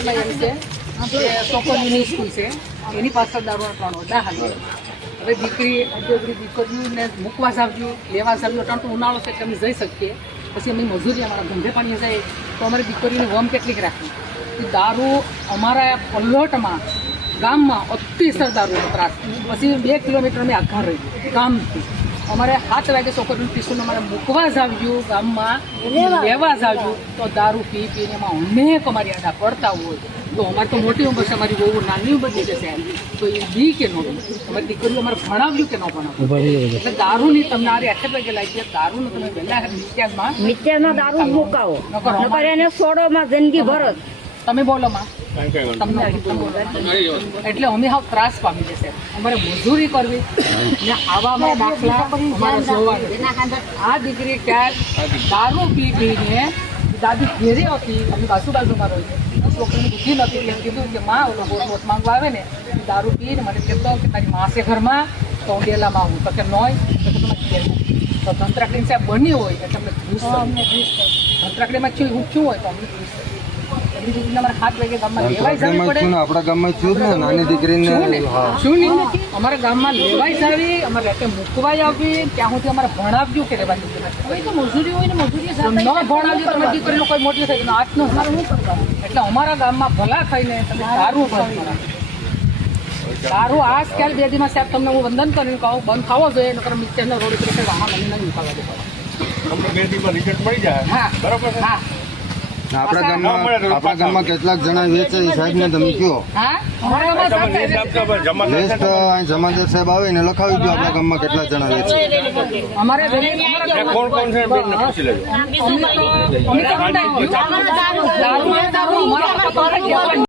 એમાં એમ છે કે છોકરીઓની સ્કૂલ છે એની પાછળ દારૂના 3 ઓરડા હાલે. હવે દીકરીઓને મૂકવા જાવજો લેવા જાવજો ત્રણ તો ઉનાળો છે એટલે અમે જઈ શકીએ. પછી અમે મજૂરી અમારા ધંધે પાણી જાય તો અમારી દીકરીઓની વમ કેટલીક રાખી. દારૂ અમારા પલ્લોટમાં ગામમાં અતિશય દારૂનો ત્રાસ. પછી 2 કિલોમીટર અમે આઘા રહી ગામથી અમારે 7 વાગે છોકરીનું ટ્યુશન અમારે મૂકવા જાવ્યું ગામમાં લેવા જાવ્યું તો દારૂ પીને એમાં અનેક અમારી આડા પડતા હોય. તો અમારે તો મોટી ઉંમર છે, અમારી બહુ નાની ઉંમર છે તો એ બી કે ન અમારી દીકરીઓ અમારે ભણાવ્યું કે ન ભણાવ્યું. એટલે દારૂની તમને આરે 8 વાગે લાગી દારૂનું તમે વહેલા મિત્યામાં દારૂ મુકાવો નકર એને સોડોમાં જિંદગી ભરત. તમે બોલો માં તમને એટલે અમે હાવ ત્રાસ પામી જશે. અમારે મજૂરી કરવી ને આવા અમારા દાખલા અમારે જોવા. આ દીકરી ક્યાંક દારૂ પીને દાદી ઘેરી હતી અમે બાજુમાં રહી છોકરીની બુદ્ધિ નથી એટલે કીધું કે માં ઓલો વોટ માંગવા આવે ને દારૂ પીને મને કહેતો કે તારી માસે ઘરમાં તો હું ડેલામાં આવું તો કે નોય તો તમારે ઘેર તો ધંતરાકડી સાહેબ બની હોય એટલે અમને ધંતરાકડીમાં શું હોય તો અમને આપણા ગામમાં છું ને નાની દીકરીને શું નહીં અમારા ગામમાં લેવાઈ જાવી અમારે રાતે મૂકવાઈ આવી ત્યાં સુધી અમારે ભણાવ્યું કે રેવા મજૂરી હોય ને મજૂરી ન ભણાવ્યું તમારી દીકરીનો કોઈ મોટી થઈ આજનો એટલે અમારા ગામમાં ભલા થઈને તમે દારૂ દારૂ આ ખ્યાલ 2 દિવસ સાહેબ તમને હું વંદન કરીને કહું બંધ થવો જોઈએ નકર મિક્સરનો રોડ ઉપર વાહન નહીં ઉપાડવા દે. હા બરોબર. હા આપણા ગામમાં કેટલાક જણા વેચે એ સાહેબ ને તમે કયો લિસ્ટ જમાદાર સાહેબ આવે ને લખાવી દો આપણા ગામમાં કેટલા જણા વેચે. અમારે